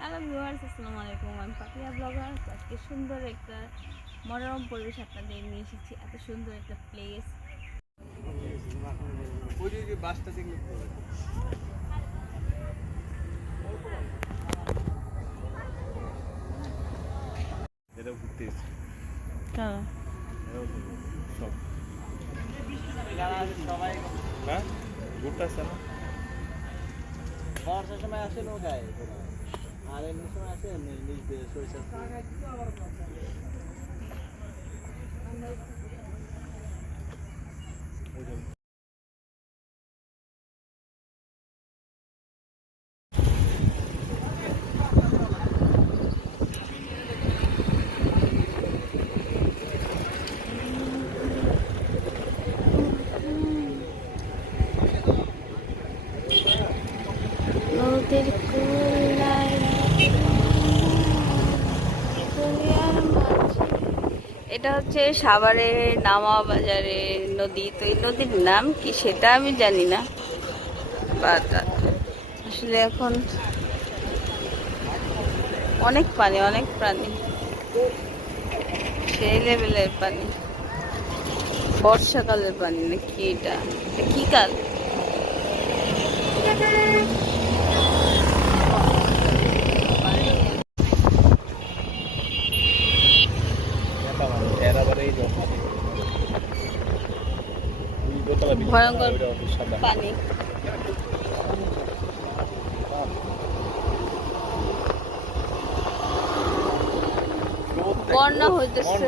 Hello viewers আসসালামু আলাইকুম। আমি পাপিয়া ব্লগার আজকে সুন্দর একটা মনোরম পরিবেশ আপনাদের নিয়ে এসেছি। এত সুন্দর একটা প্লেস ওই যে যে বাসটা দেখলে এটা ঘুরতে এসেছি। সব। হ্যাঁ? ঘুরতে আসছে না? বর্ষার সময় আসে নৌকায়। আর এমনি সময় আসে এমনি দিয়ে সরিষা ফুল। নদীর এটা হচ্ছে সাভারে নামা বাজারে নদী, তো এই নদীর নাম কি সেটা আমি জানি না। আসলে এখন অনেক পানি, অনেক প্রাণী। সেই লেভেলের পানি। বর্ষাকালের পানি না কি এটা কি কাল? ভয়ঙ্কর পানি। বন্যা হইতেছে।